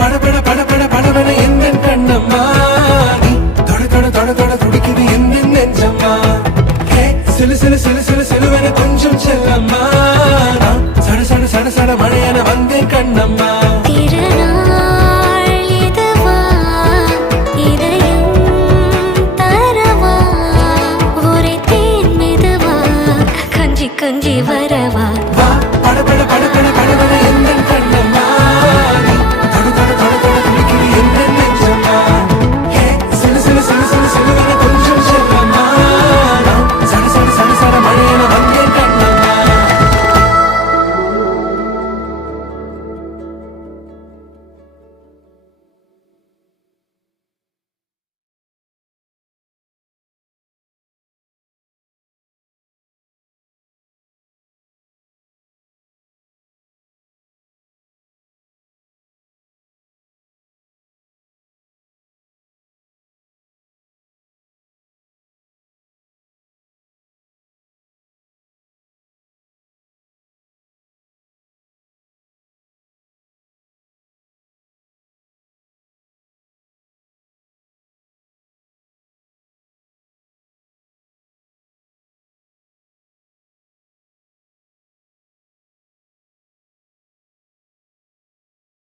படபட படபட படபட எந்த கண்ணம்மா நீ தொட தொட தொட தொட துடிக்குது எந்த நெஞ்சம்மா சிலு சிலு சிலு சிலு சிலுவன கொஞ்சம் செல்லம்மா